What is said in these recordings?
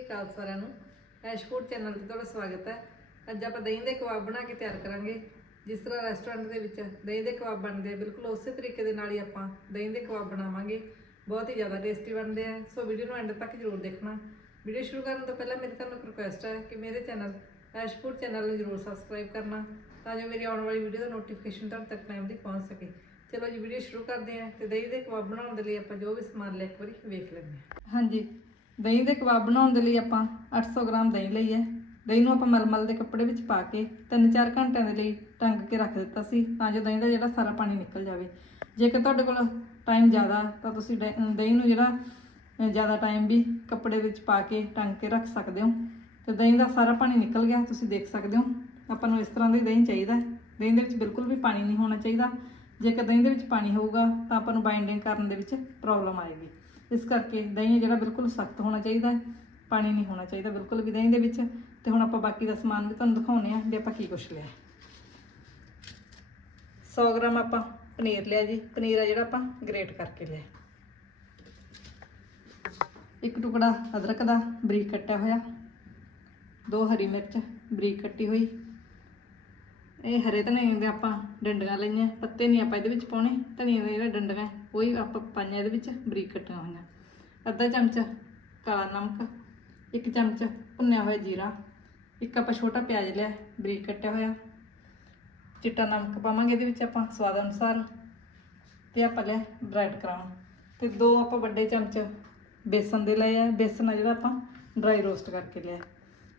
ਸ੍ਰੀ ਅਕਾਲ ਸਾਰਿਆਂ ਨੂੰ। ਐਸ਼ ਫੂਡ ਚੈਨਲ ਤੇ ਤੁਹਾਡਾ ਸਵਾਗਤ ਹੈ। ਅੱਜ ਆਪਾਂ ਦਹੀਂ ਦੇ ਕਬਾਬ ਬਣਾ ਕੇ ਤਿਆਰ ਕਰਾਂਗੇ। ਜਿਸ ਤਰ੍ਹਾਂ ਰੈਸਟੋਰੈਂਟ ਦੇ ਵਿੱਚ ਦਹੀਂ ਦੇ ਕਬਾਬ ਬਣਦੇ ਆ, ਬਿਲਕੁਲ ਉਸੇ ਤਰੀਕੇ ਦੇ ਨਾਲ ਹੀ ਆਪਾਂ ਦਹੀਂ ਦੇ ਕਬਾਬ ਬਣਾਵਾਂਗੇ। ਬਹੁਤ ਹੀ ਜ਼ਿਆਦਾ ਟੇਸਟੀ ਬਣਦੇ ਆ। ਸੋ ਵੀਡੀਓ ਨੂੰ ਐਂਡ ਤੱਕ ਜ਼ਰੂਰ ਦੇਖਣਾ। ਵੀਡੀਓ ਸ਼ੁਰੂ ਕਰਨ ਤੋਂ ਪਹਿਲਾਂ ਮੇਰੀ ਤੁਹਾਨੂੰ ਇੱਕ ਰਿਕੁਐਸਟ ਹੈ ਕਿ ਮੇਰੇ ਚੈਨਲ ਐਸ਼ ਫੂਡ ਚੈਨਲ ਨੂੰ ਜ਼ਰੂਰ ਸਬਸਕ੍ਰਾਈਬ ਕਰਨਾ, ਤਾਂ ਜੋ ਮੇਰੀ ਆਉਣ ਵਾਲੀ ਵੀਡੀਓ ਦਾ ਨੋਟੀਫਿਕੇਸ਼ਨ ਤੁਹਾਡੇ ਤੱਕ ਟਾਈਮ ਦੀ ਪਹੁੰਚ ਸਕੇ। ਚਲੋ ਜੀ ਵੀਡੀਓ ਸ਼ੁਰੂ ਕਰਦੇ ਹਾਂ ਤੇ ਦਹੀਂ ਦੇ ਕਬਾਬ ਬਣਾਉਣ ਦੇ ਲਈ ਆਪਾਂ ਜੋ ਵੀ ਸਮਾਨ ਲਿਆ ਇੱਕ ਵਾਰੀ ਵੇਖ ਲੈਂਦੇ ਹਾਂ। ਹਾਂਜੀ। ਦਹੀਂ ਦੇ ਕਬਾਬ ਬਣਾਉਣ ਦੇ ਲਈ ਆਪਾਂ 800 ਗ੍ਰਾਮ ਦਹੀਂ ਲਈ ਹੈ। ਦਹੀਂ ਨੂੰ ਆਪਾਂ ਮਲਮਲ ਦੇ ਕੱਪੜੇ ਵਿੱਚ ਪਾ ਕੇ 3-4 ਘੰਟਿਆਂ ਦੇ ਲਈ ਟੰਗ ਕੇ ਰੱਖ ਦਿੱਤਾ ਸੀ ਤਾਂ ਜੋ ਦਹੀਂ ਦਾ ਜਿਹੜਾ ਸਾਰਾ ਪਾਣੀ ਨਿਕਲ ਜਾਵੇ। ਜੇਕਰ ਤੁਹਾਡੇ ਕੋਲ ਟਾਈਮ ਜ਼ਿਆਦਾ ਤਾਂ ਤੁਸੀਂ ਦ- ਦਹੀਂ ਨੂੰ ਜਿਹੜਾ ਜ਼ਿਆਦਾ ਟਾਈਮ ਵੀ ਕੱਪੜੇ ਵਿੱਚ ਪਾ ਕੇ ਟੰਗ ਕੇ ਰੱਖ ਸਕਦੇ ਹੋ। ਤੇ ਦਹੀਂ ਦਾ ਸਾਰਾ ਪਾਣੀ ਨਿਕਲ ਗਿਆ, ਤੁਸੀਂ ਦੇਖ ਸਕਦੇ ਹੋ। ਆਪਾਂ ਨੂੰ ਇਸ ਤਰ੍ਹਾਂ ਦੀ ਦਹੀਂ ਚਾਹੀਦਾ ਦਹੀਂ ਦੇ ਵਿੱਚ ਬਿਲਕੁਲ ਵੀ ਪਾਣੀ ਨਹੀਂ ਹੋਣਾ ਚਾਹੀਦਾ। ਜੇਕਰ ਦਹੀਂ ਦੇ ਵਿੱਚ ਪਾਣੀ ਹੋਊਗਾ ਤਾਂ ਆਪਾਂ ਨੂੰ ਬਾਈਂਡਿੰਗ ਕਰਨ ਦੇ ਵਿੱਚ ਪ੍ਰੋਬਲਮ ਆਏਗੀ। ਇਸ ਕਰਕੇ ਦਹੀਂ ਜਿਹੜਾ ਬਿਲਕੁਲ ਸਖਤ ਹੋਣਾ ਚਾਹੀਦਾ ਪਾਣੀ ਨਹੀਂ ਹੋਣਾ ਚਾਹੀਦਾ ਬਿਲਕੁਲ ਵੀ ਦਹੀਂ ਦੇ ਵਿੱਚ। ਤੇ ਹੁਣ ਆਪਾਂ ਬਾਕੀ ਦਾ ਸਮਾਨ ਵੀ ਤੁਹਾਨੂੰ ਦਿਖਾਉਨੇ ਆ ਵੀ ਆਪਾਂ ਕੀ ਕੁਛ ਲਿਆ। 100 ਗ੍ਰਾਮ ਆਪਾਂ ਪਨੀਰ ਲਿਆ ਜੀ। ਪਨੀਰ ਆ ਜਿਹੜਾ ਆਪਾਂ ਗ੍ਰੇਟ ਕਰਕੇ ਲਿਆ। ਇੱਕ ਟੁਕੜਾ ਅਦਰਕ ਦਾ ਬਰੀਕ ਕੱਟਿਆ ਹੋਇਆ। ਦੋ ਹਰੀ ਮਿਰਚ ਬਰੀਕ ਕੱਟੀ ਹੋਈ। ਇਹ ਹਰੇ ਧਨੀਏ ਦੇ ਆਪਾਂ ਡੰਡੀਆਂ ਲਈਆਂ, ਪੱਤੇ ਨਹੀਂ ਆਪਾਂ ਇਹਦੇ ਵਿੱਚ ਪਾਉਣੇ, ਧਨੀਏ ਦੇ ਜਿਹੜਾ ਡੰਡੀਆਂ ਉਹ ਹੀ ਆਪਾਂ ਪਾਈਆਂ ਇਹਦੇ ਵਿੱਚ, ਬਰੀਕ ਕੱਟੀਆਂ ਹੋਈਆਂ। ਅੱਧਾ ਚਮਚ ਕਾਲਾ ਨਮਕ, ਇੱਕ ਚਮਚ ਭੁੰਨਿਆ ਹੋਇਆ ਜੀਰਾ, ਇੱਕ ਆਪਾਂ ਛੋਟਾ ਪਿਆਜ਼ ਲਿਆ, ਬਰੀਕ ਕੱਟਿਆ ਹੋਇਆ। ਚਿੱਟਾ ਨਮਕ ਪਾਵਾਂਗੇ ਇਹਦੇ ਵਿੱਚ ਆਪਾਂ ਸਵਾਦ ਅਨੁਸਾਰ, ਤੇ ਆਪਾਂ ਲਿਆ ਬ੍ਰੈਡ ਕਰਾਉਣ। ਤੇ ਦੋ ਆਪਾਂ ਵੱਡੇ ਚਮਚ ਬੇਸਨ ਦੇ ਲਏ ਆ, ਬੇਸਨ ਆ ਜਿਹੜਾ ਆਪਾਂ ਡਰਾਈ ਰੋਸਟ ਕਰਕੇ ਲਿਆ।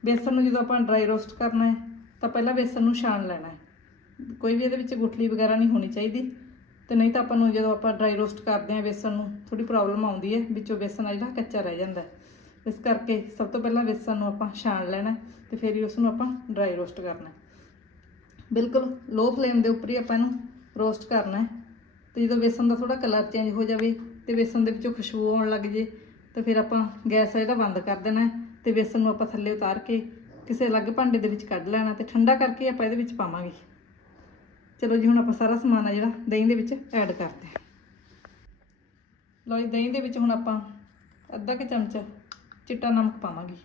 ਬੇਸਨ ਨੂੰ ਜਦੋਂ ਆਪਾਂ ਡਰਾਈ ਰੋਸਟ ਕਰਨਾ ਹੈ ਤਾਂ ਪਹਿਲਾਂ ਬੇਸਨ ਨੂੰ ਛਾਣ ਲੈਣਾ ਹੈ। ਕੋਈ ਵੀ ਇਹਦੇ ਵਿੱਚ ਗੁਠਲੀ ਵਗੈਰਾ ਨਹੀਂ ਹੋਣੀ ਚਾਹੀਦੀ। ਤੇ ਨਹੀਂ ਤਾਂ ਆਪਾਂ ਨੂੰ ਜਦੋਂ ਆਪਾਂ ਡਰਾਈ ਰੋਸਟ ਕਰਦੇ ਹਾਂ ਬੇਸਨ ਨੂੰ ਥੋੜੀ ਪ੍ਰੋਬਲਮ ਆਉਂਦੀ ਹੈ, ਵਿੱਚੋਂ ਬੇਸਨ ਆ ਜਿਹੜਾ ਕੱਚਾ ਰਹਿ ਜਾਂਦਾ ਇਸ ਕਰਕੇ ਸਭ ਤੋਂ ਪਹਿਲਾਂ ਬੇਸਨ ਨੂੰ ਆਪਾਂ ਛਾਣ ਲੈਣਾ ਹੈ ਤੇ ਫਿਰ ਹੀ ਉਸ ਨੂੰ ਆਪਾਂ ਡਰਾਈ ਰੋਸਟ ਕਰਨਾ ਬਿਲਕੁਲ ਲੋ ਫਲੇਮ ਦੇ ਉੱਪਰ ਹੀ ਆਪਾਂ ਇਹਨੂੰ ਰੋਸਟ ਕਰਨਾ ਹੈ। ਤੇ ਜਦੋਂ ਬੇਸਨ ਦਾ ਥੋੜਾ ਕਲਰ ਚੇਂਜ ਹੋ ਜਾਵੇ ਤੇ ਬੇਸਨ ਦੇ ਵਿੱਚੋਂ ਖੁਸ਼ਬੂ ਆਉਣ ਲੱਗ ਜੇ, ਤਾਂ ਫਿਰ ਆਪਾਂ ਗੈਸ ਆ ਜਿਹੜਾ ਬੰਦ ਕਰ ਦੇਣਾ ਹੈ ਤੇ ਬੇਸਨ ਨੂੰ ਆਪਾਂ ਥੱਲੇ ਉਤਾਰ ਕੇ ਕਿਸੇ ਅਲੱਗ ਭਾਂਡੇ ਦੇ ਵਿੱਚ ਕੱਢ ਲੈਣਾ ਤੇ ਠੰਡਾ ਕਰਕੇ ਆਪਾਂ ਇਹਦੇ ਵਿੱਚ ਪਾਵਾਂਗੇ। ਚਲੋ ਜੀ, ਹੁਣ ਆਪਾਂ ਸਾਰਾ ਸਮਾਨ ਆ ਜਿਹੜਾ ਦਹੀਂ ਦੇ ਵਿੱਚ ਐਡ ਕਰਦੇ ਹਾਂ। ਲਓ ਜੀ, ਦਹੀਂ ਦੇ ਵਿੱਚ ਹੁਣ ਆਪਾਂ ਅੱਧਾ ਕੁ ਚਮਚ ਚਿੱਟਾ ਨਮਕ ਪਾਵਾਂਗੇ।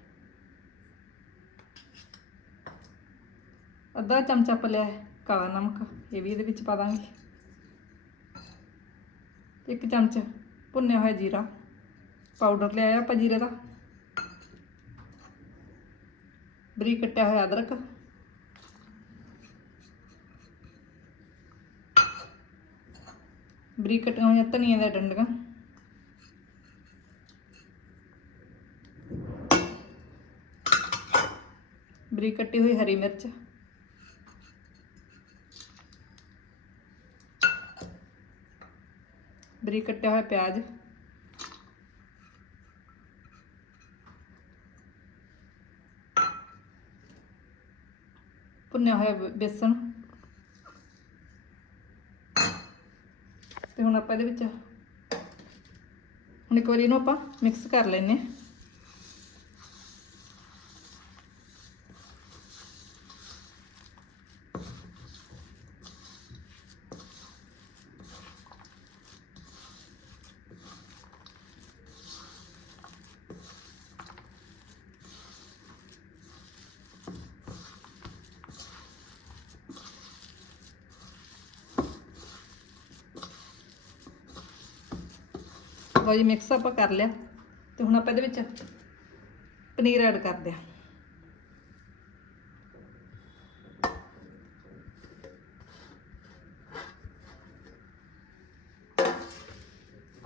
ਅੱਧਾ ਚਮਚਾ ਆਪਾਂ ਲਿਆ ਕਾਲਾ ਨਮਕ, ਇਹ ਵੀ ਇਹਦੇ ਵਿੱਚ ਪਾ ਦਾਂਗੇ। ਇੱਕ ਚਮਚ ਭੁੰਨਿਆ ਹੋਇਆ ਜੀਰਾ, ਪਾਊਡਰ ਲਿਆਇਆ ਆਪਾਂ ਜੀਰੇ ਦਾ। ਬਰੀਕ ਕੱਟਿਆ ਹੋਇਆ ਅਦਰਕ। ਬਰੀਕ ਕੱਟੀਆਂ ਹੋਈਆਂ ਧਨੀਆ ਦੀਆਂ ਡੰਡੀਆਂ। ਬਰੀਕ ਕੱਟੀ ਹੋਈ ਹਰੀ ਮਿਰਚ। ਬਰੀਕ ਕੱਟਿਆ ਹੋਇਆ ਪਿਆਜ਼। ਭੁੰਨਿਆ ਹੋਇਆ ਬੇਸਣ। ਤੇ ਹੁਣ ਆਪਾਂ ਇਹਦੇ ਵਿੱਚ, ਹੁਣ ਇੱਕ ਵਾਰੀ ਇਹਨੂੰ ਆਪਾਂ ਮਿਕਸ ਕਰ ਲੈਨੇ ਹਾਂ। ਲਓ ਜੀ ਮਿਕਸ ਆਪਾਂ ਕਰ ਲਿਆ ਤੇ ਹੁਣ ਆਪਾਂ ਇਹਦੇ ਵਿੱਚ ਪਨੀਰ ਐਡ ਕਰਦੇ ਹਾਂ।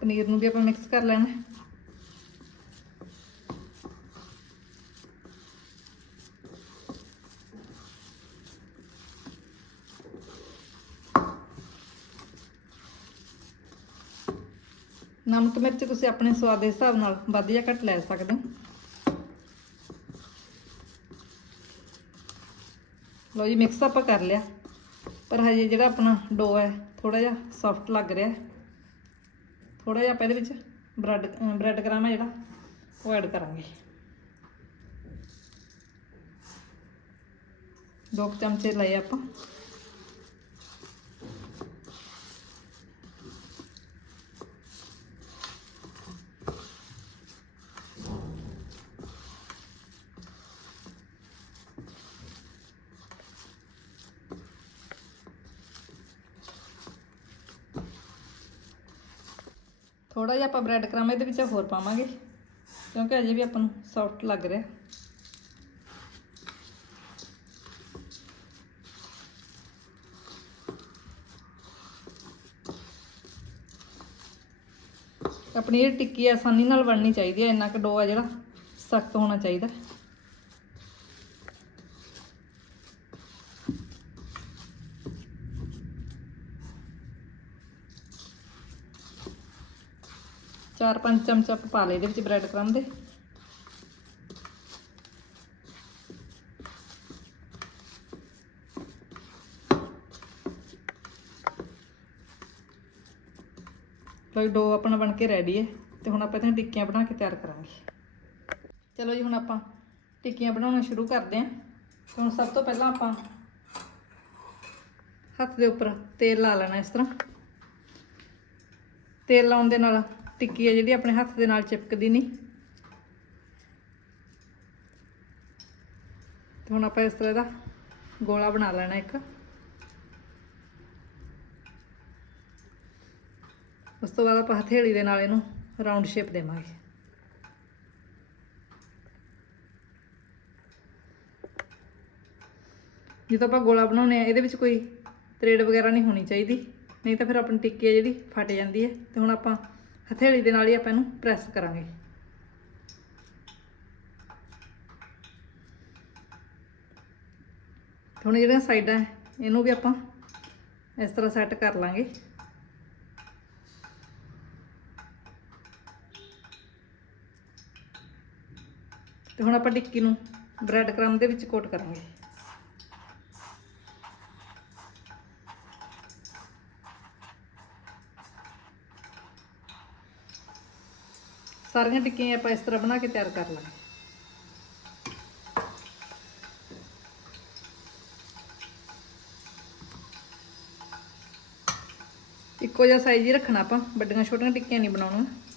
ਪਨੀਰ ਨੂੰ ਵੀ ਆਪਾਂ ਮਿਕਸ ਕਰ ਲੈਣਾ ਹੈ। ਨਮਕ ਮਿਰਚ ਤੁਸੀਂ ਆਪਣੇ ਸਵਾਦ ਦੇ ਹਿਸਾਬ ਨਾਲ ਵੱਧ ਜਾਂ ਘੱਟ ਲੈ ਸਕਦੇ ਹੋ। ਲਓ ਜੀ ਮਿਕਸ ਆਪਾਂ ਕਰ ਲਿਆ। ਪਰ ਹਜੇ ਜਿਹੜਾ ਆਪਣਾ ਡੋ ਹੈ ਥੋੜਾ ਜਿਹਾ ਸੌਫਟ ਲੱਗ ਰਿਹਾ ਥੋੜਾ ਜਿਹਾ ਆਪਾਂ ਇਹਦੇ ਵਿੱਚ ਬ੍ਰੈਡ ਬ੍ਰੈਡ ਕਰਾਮਾ ਜਿਹੜਾ, ਉਹ ਐਡ ਕਰਾਂਗੇ। ਦੋ ਕੁ ਚਮਚੇ ਲਏ ਆਪਾਂ। ਥੋੜਾ ਜਿਹਾ ਆਪਾਂ ਬ੍ਰੈਡ ਕ੍ਰਮ ਇਹਦੇ ਵਿੱਚ ਹੋਰ ਪਾਵਾਂਗੇ, ਕਿਉਂਕਿ ਅਜੇ ਵੀ ਆਪਾਂ ਨੂੰ ਸੌਫਟ ਲੱਗ ਰਿਹਾ। ਆਪਣੀ ਇਹ ਟਿੱਕੀ ਆਸਾਨੀ ਨਾਲ ਬਣਨੀ ਚਾਹੀਦੀ ਹੈ, ਇੰਨਾ ਕੁ ਡੋ ਆ ਜਿਹੜਾ ਸਖਤ ਹੋਣਾ ਚਾਹੀਦਾ। ਚਾਰ ਪੰਜ ਚਮਚ ਆਪਾਂ ਪਾ ਲਏ, ਇਹਦੇ ਵਿੱਚ ਬ੍ਰੈਡ ਕ੍ਰਮ ਦੇ। ਲੋ ਡੋ ਆਪਣਾ ਬਣ ਕੇ ਰੈਡੀ ਹੈ ਤੇ ਹੁਣ ਆਪਾਂ ਇਹਦੀਆਂ ਟਿੱਕੀਆਂ ਬਣਾ ਕੇ ਤਿਆਰ ਕਰਾਂਗੇ। ਚਲੋ ਜੀ, ਹੁਣ ਆਪਾਂ ਟਿੱਕੀਆਂ ਬਣਾਉਣਾ ਸ਼ੁਰੂ ਕਰਦੇ ਹਾਂ। ਹੁਣ ਸਭ ਤੋਂ ਪਹਿਲਾਂ ਆਪਾਂ ਹੱਥ ਦੇ ਉੱਪਰ ਤੇਲ ਲਾ ਲੈਣਾ ਇਸ ਤਰ੍ਹਾਂ। ਤੇਲ ਲਾਉਣ ਦੇ ਨਾਲ ਟਿੱਕੀ ਹੈ ਜਿਹੜੀ ਆਪਣੇ ਹੱਥ ਦੇ ਨਾਲ ਚਿਪਕਦੀ ਨਹੀਂ। ਤੇ ਹੁਣ ਆਪਾਂ ਇਸ ਤਰ੍ਹਾਂ ਦਾ ਗੋਲਾ ਬਣਾ ਲੈਣਾ ਇੱਕ। ਉਸ ਤੋਂ ਬਾਅਦ ਆਪਾਂ ਹਥੇਲੀ ਦੇ ਨਾਲ ਇਹਨੂੰ ਰਾਉਂਡ ਸ਼ੇਪ ਦੇਵਾਂਗੇ। ਜਦੋਂ ਆਪਾਂ ਗੋਲਾ ਬਣਾਉਂਦੇ ਆ ਇਹਦੇ ਵਿੱਚ ਕੋਈ ਤਰੇੜ ਵਗੈਰਾ ਨਹੀਂ ਹੋਣੀ ਚਾਹੀਦੀ। ਨਹੀਂ ਤਾਂ ਫਿਰ ਆਪਣੀ ਟਿੱਕੀ ਹੈ ਜਿਹੜੀ ਫਟ ਜਾਂਦੀ ਹੈ। ਤੇ ਹੁਣ ਆਪਾਂ ਹਥੇਲੀ ਦੇ ਨਾਲ ਹੀ ਆਪਾਂ ਇਹਨੂੰ ਪ੍ਰੈਸ ਕਰਾਂਗੇ। ਹੁਣ ਜਿਹੜੀਆਂ ਸਾਈਡਾਂ ਇਹਨੂੰ ਵੀ ਆਪਾਂ ਇਸ ਤਰ੍ਹਾਂ ਸੈੱਟ ਕਰ ਲਾਂਗੇ। ਤੇ ਹੁਣ ਆਪਾਂ ਟਿੱਕੀ ਨੂੰ ਬ੍ਰੈਡ ਕ੍ਰਮ ਦੇ ਵਿੱਚ ਕੋਟ ਕਰਾਂਗੇ। ਸਾਰੀਆਂ ਟਿੱਕੀਆਂ ਆਪਾਂ ਇਸ ਤਰ੍ਹਾਂ ਬਣਾ ਕੇ ਤਿਆਰ ਕਰ ਲਾਂਗੇ। ਇੱਕੋ ਜਿਹਾ ਸਾਈਜ਼ ਹੀ ਰੱਖਣਾ ਆਪਾਂ, ਵੱਡੀਆਂ ਛੋਟੀਆਂ ਟਿੱਕੀਆਂ ਨਹੀਂ ਬਣਾਉਣੀਆਂ।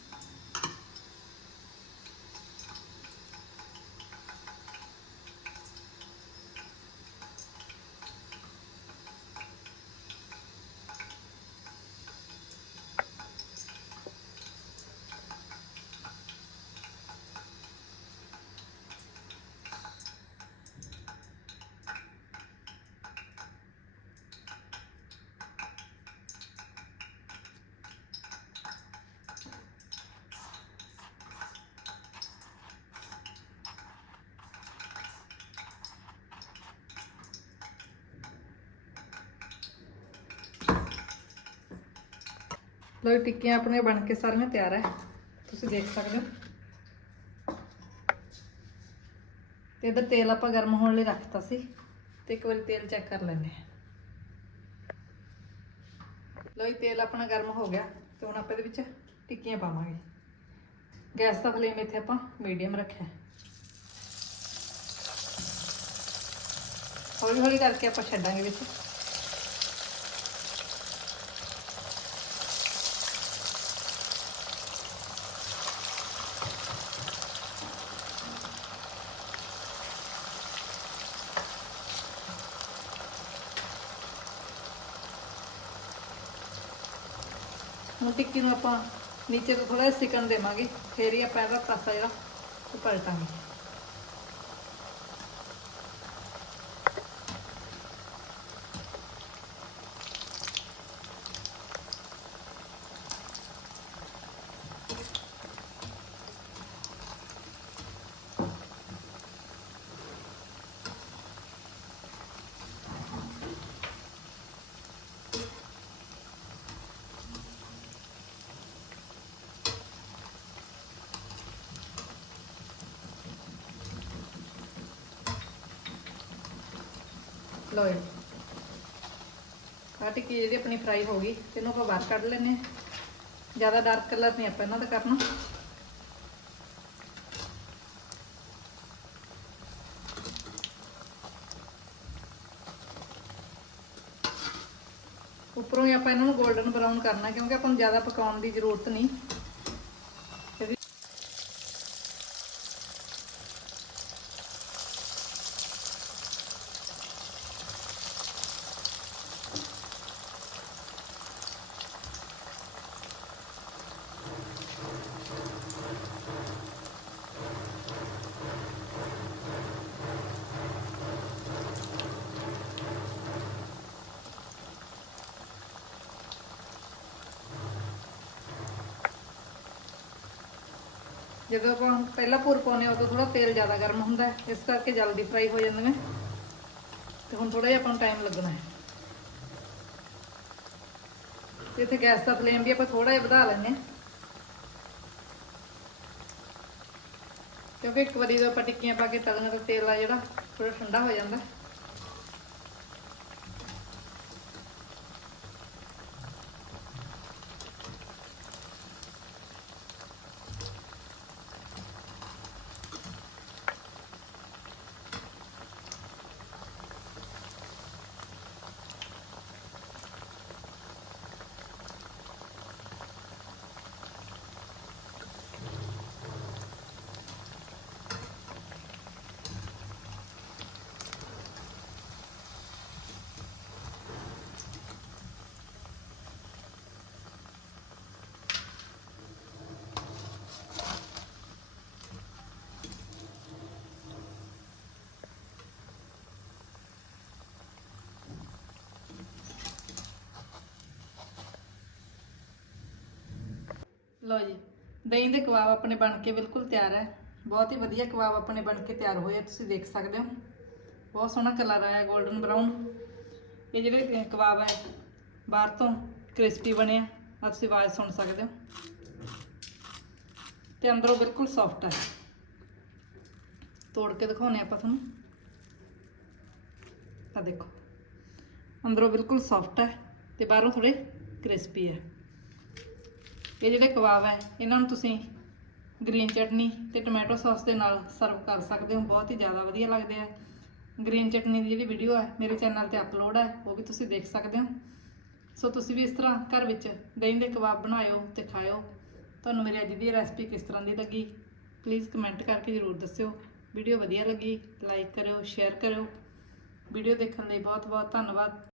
ਲੋ ਟਿੱਕੀਆਂ ਆਪਣੀਆਂ ਬਣ ਕੇ ਸਾਰੀਆਂ ਤਿਆਰ ਹੈ ਤੁਸੀਂ ਦੇਖ ਸਕਦੇ ਹੋ। ਤੇ ਇਹਦਾ ਤੇਲ ਆਪਾਂ ਗਰਮ ਹੋਣ ਲਈ ਰੱਖਤਾ ਸੀ। ਤੇ ਇੱਕ ਵਾਰੀ ਤੇਲ ਚੈੱਕ ਕਰ ਲੈਂਦੇ ਹਾਂ। ਲੋ ਜੀ, ਤੇਲ ਆਪਣਾ ਗਰਮ ਹੋ ਗਿਆ। ਤੇ ਹੁਣ ਆਪਾਂ ਇਹਦੇ ਵਿੱਚ ਟਿੱਕੀਆਂ ਪਾਵਾਂਗੇ। ਗੈਸ ਦਾ ਫਲੇਮ ਇੱਥੇ ਆਪਾਂ ਮੀਡੀਅਮ ਰੱਖਿਆ। ਹੌਲੀ ਹੌਲੀ ਕਰਕੇ ਆਪਾਂ ਛੱਡਾਂਗੇ ਵਿੱਚ ਹੁਣ ਟਿੱਕੀ ਨੂੰ ਆਪਾਂ ਨੀਚੇ ਤੋਂ ਥੋੜਾ ਜਿਹਾ ਸਿਕਣ ਦੇਵਾਂਗੇ, ਫੇਰ ਹੀ ਆਪਾਂ ਇਹਦਾ ਪਾਸਾ ਜਿਹੜਾ ਉਹ ਪਲਟਾਂਗੇ। ਲਓ ਜੀ। ਆਹ ਟਿੱਕੀ ਜਿਹੜੀ ਆਪਣੀ ਫਰਾਈ ਹੋ ਗਈ। ਇਹਨੂੰ ਆਪਾਂ ਬਾਹਰ ਕੱਢ ਲੈਨੇ ਜ਼ਿਆਦਾ ਡਾਰਕ ਕਲਰ ਨਹੀਂ ਆਪਾਂ ਇਹਨਾਂ ਦਾ ਕਰਨਾ। ਉੱਪਰੋਂ ਹੀ ਆਪਾਂ ਇਹਨਾਂ ਨੂੰ 골ਡਨ ਬਰਾਊਨ ਕਰਨਾ, ਕਿਉਂਕਿ ਆਪਾਂ ਨੂੰ ਜ਼ਿਆਦਾ ਪਕਾਉਣ ਦੀ ਜ਼ਰੂਰਤ ਨਹੀਂ। ਜਦੋਂ ਆਪਾਂ ਪਹਿਲਾਂ ਭੁਰ ਪਾਉਂਦੇ ਹਾਂ, ਉਦੋਂ ਥੋੜਾ ਤੇਲ ਜ਼ਿਆਦਾ ਗਰਮ ਹੁੰਦਾ ਹੈ। ਇਸ ਕਰਕੇ ਜਲਦੀ ਫਰਾਈ ਹੋ ਜਾਂਦੇ ਨੇ। ਤੇ ਹੁਣ ਥੋੜਾ ਜਿਹਾ ਆਪਾਂ ਨੂੰ ਟਾਈਮ ਲੱਗਣਾ ਹੈ। ਇੱਥੇ ਗੈਸ ਦਾ ਫਲੇਮ ਵੀ ਆਪਾਂ ਥੋੜਾ ਜਿਹਾ ਵਧਾ ਲੈਂਦੇ ਹਾਂ। ਕਿਉਂਕਿ ਇੱਕ ਵਾਰੀ ਜਦੋਂ ਆਪਾਂ ਟਿੱਕੀਆਂ ਪਾ ਕੇ ਤਲਣਾ, ਤਾਂ ਤੇਲ ਆ ਜਿਹੜਾ ਥੋੜਾ ਠੰਡਾ ਹੋ ਜਾਂਦਾ ਲਓ ਜੀ, ਦਹੀਂ ਦੇ ਕਬਾਬ ਆਪਣੇ ਬਣ ਕੇ ਬਿਲਕੁਲ ਤਿਆਰ ਹੈ। ਬਹੁਤ ਹੀ ਵਧੀਆ ਕਬਾਬ ਆਪਣੇ ਬਣ ਕੇ ਤਿਆਰ ਹੋਏ ਆ, ਤੁਸੀਂ ਦੇਖ ਸਕਦੇ ਹੋ। ਬਹੁਤ ਸੋਹਣਾ ਕਲਰ ਆਇਆ 골ਡਨ ਬਰਾਊਨ ਇਹ ਜਿਹੜੇ ਕਬਾਬ ਹੈ, ਬਾਹਰ ਤੋਂ ਕ੍ਰਿਸਪੀ ਬਣੇ ਆ, ਤੁਸੀਂ ਆਵਾਜ਼ ਸੁਣ ਸਕਦੇ ਹੋ। ਤੇ ਅੰਦਰੋਂ ਬਿਲਕੁਲ ਸੌਫਟ ਹੈ। ਤੋੜ ਕੇ ਦਿਖਾਉਨੇ ਆਪਾਂ ਤੁਹਾਨੂੰ। ਤਾਂ ਦੇਖੋ, ਅੰਦਰੋਂ ਬਿਲਕੁਲ ਸੌਫਟ ਹੈ ਤੇ ਬਾਹਰੋਂ ਥੋੜੇ ਕ੍ਰਿਸਪੀ ਹੈ। ਇਹ ਜਿਹੜੇ ਕਬਾਬ ਹੈ, ਇਹਨਾਂ ਨੂੰ ਤੁਸੀਂ ਗ੍ਰੀਨ ਚਟਨੀ ਤੇ ਟੋਮੈਟੋ ਸੌਸ ਦੇ ਨਾਲ ਸਰਵ ਕਰ ਸਕਦੇ ਹੋ, ਬਹੁਤ ਹੀ ਜ਼ਿਆਦਾ ਵਧੀਆ ਲੱਗਦੇ ਆ। ਗ੍ਰੀਨ ਚਟਨੀ ਦੀ ਜਿਹੜੀ ਵੀਡੀਓ ਹੈ, ਮੇਰੇ ਚੈਨਲ ਤੇ ਅਪਲੋਡ ਹੈ, ਉਹ ਵੀ ਤੁਸੀਂ ਦੇਖ ਸਕਦੇ ਹੋ। ਸੋ ਤੁਸੀਂ ਵੀ ਇਸ ਤਰ੍ਹਾਂ ਘਰ ਵਿੱਚ ਦਹੀਂ ਦੇ ਕਬਾਬ ਬਣਾਇਓ ਤੇ ਖਾਇਓ। ਤੁਹਾਨੂੰ ਮੇਰੀ ਅੱਜ ਦੀ ਰੈਸਪੀ ਕਿਸ ਤਰ੍ਹਾਂ ਦੀ ਲੱਗੀ ਪਲੀਜ਼ ਕਮੈਂਟ ਕਰਕੇ ਜ਼ਰੂਰ ਦੱਸਿਓ। ਵੀਡੀਓ ਵਧੀਆ ਲੱਗੀ ਲਾਈਕ ਕਰਿਓ ਸ਼ੇਅਰ ਕਰਿਓ। ਵੀਡੀਓ ਦੇਖਣ ਲਈ ਬਹੁਤ ਬਹੁਤ ਧੰਨਵਾਦ।